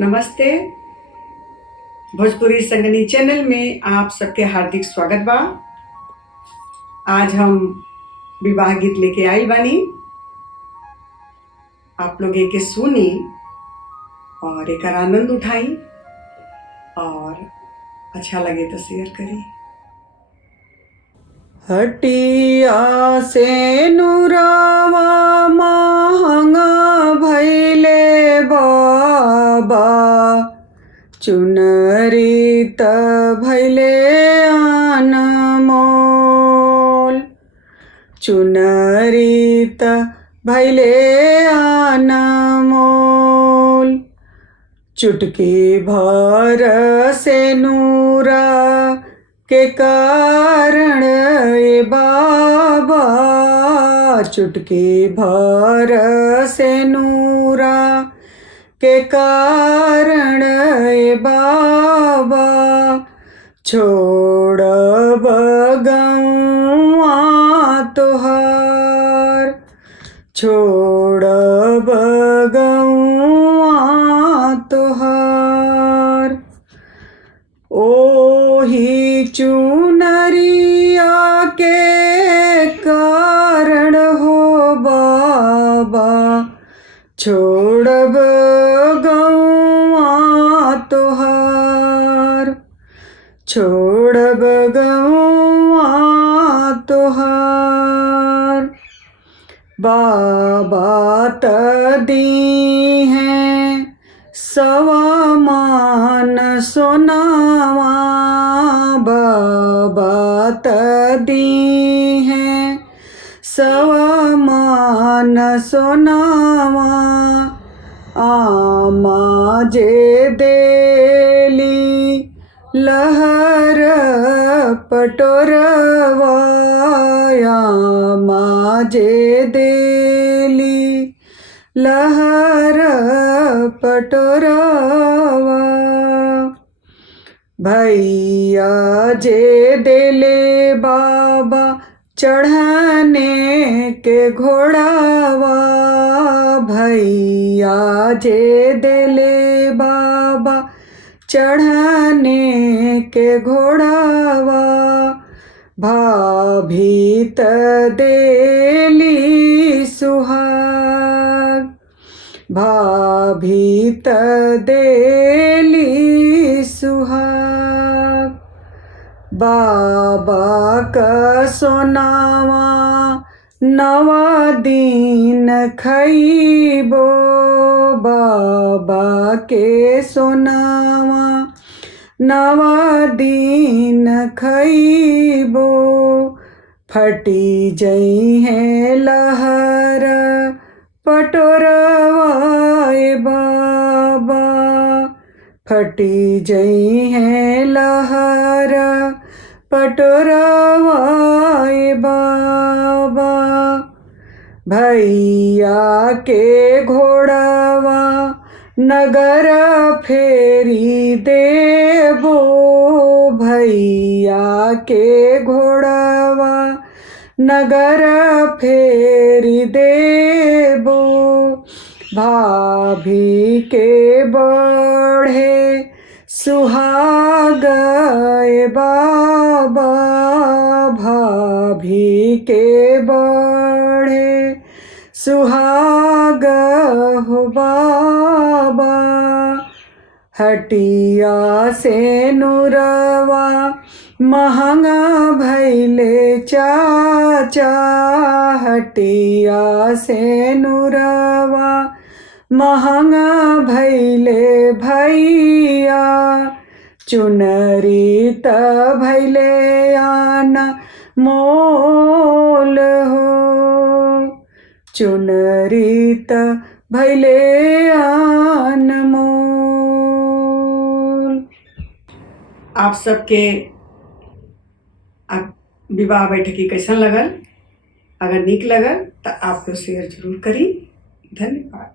नमस्ते। भोजपुरी संगनी चैनल में आप सबके हार्दिक स्वागत बा। आज हम विवाह गीत लेके आई बानी। आप लोग एके सुनी और एक आनंद उठाई और अच्छा लगे तो शेयर करी। हटिया से नुरावा महंगा भैले बाबा, चुनरी त भैले अनमोल, चुनरी त भैले अनमोल। चुटकी भर से नूरा के कारण ए बाबा, चुटकी भर से नूरा के कारण ए बाबा, छोड़ब गौआ तोहार, छोड़ब गौआ तोहार। ओही चुनरिया के कारण हो बाबा, छोड़ब गौआ तोहार, छोड़ब गौआ तोहार। बाबा त दी हैं सवा मान सोनावा, बाबा त दी हैं सवा मान सोनावा। आमा जे देली लहर पटोरवा, आमा जे देली लहर पटोरवा। भैया जे देले बाबा चढ़ने के घोड़ावा, भैया जे देले बाबा चढ़ने के घोड़ावा। भाभी त देली सुहाग, भाभी त देली सुहाग। बाबा का सोनावा नवा दिन खइबो, बाबा के सोनावा नवा दिन खइबो। फटी जई है लहर पटोरवा ए बाबा, फटी जई है लहर पटोरवा ए बाबा। भैया के घोड़वा नगर फेरी देबो, भैया के घोड़वा नगर फेरी देबो। भाभी के बढ़े सुहाग ए बाबा, भाभी के बढ़े सुहाग हो बाबा। हटिया से नुरवा महंगा भैले चाचा, हटिया से नुरवा महंगा भैले भैया। चुनरी त भैले आना मोल हो, चुनरी त भैले अनमोल। आप सबके विवाह बैठकी कैसन लगल? अगर नीक लगल तो आप लोग शेयर जरूर करी। धन्यवाद।